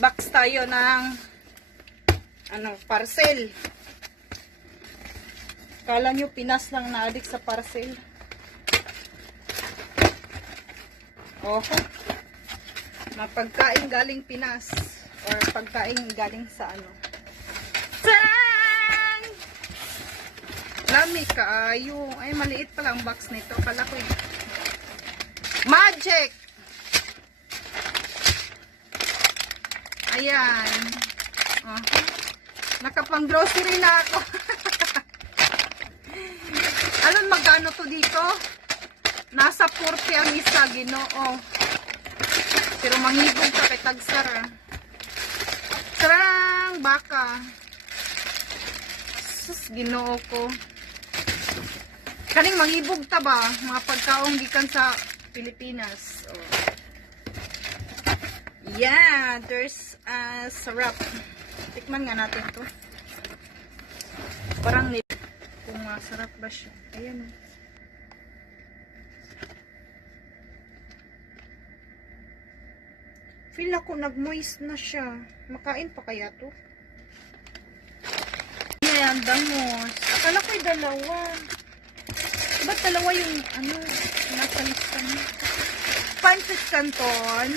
Box tayo ng parcel. Kala nyo Pinas lang na-addict sa parcel. Oh. Pagkain galing Pinas or pagkain galing sa Tang! Lami kaayo. Ay, maliit pa lang box nito. Kala ko Magic! Ayan. Oh. Nakapang grocery na ako. Alam magkano to dito? Nasa 40 ang isa, Ginoo. Pero manghibog ka kay tagsar. Sarang baka. Sus, Ginoo ko. Kaning manghibog ta ba? Mga pagkaong gikan sa Pilipinas. Oh. Yeah, there's a sarap. Tikman nga natin to. Parang kung masarap ba siya. Ayan. Feel ako nag-moist na siya. Makain pa kaya to? Ayan, damos. Akala ko'y dalawa. Ba't dalawa yung nasa lista niya? Pancit Canton.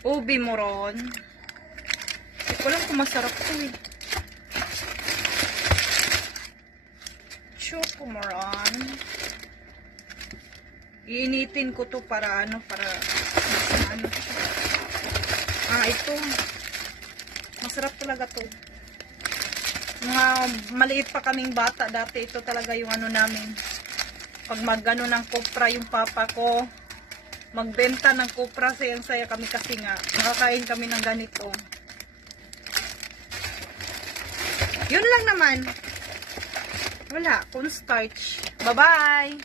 Ubi moron. Hindi ko lang kung masarap to eh. Choco moron. Iinitin ko to para ito. Masarap talaga to. Mga maliit pa kaming bata dati, ito talaga yung namin. Pag mag-ano ng kopra yung papa ko, magbenta ng kopra, sayang-saya kami kasi nga nakakain kami ng ganito. Yun lang naman. Wala, cornstarch. Bye-bye!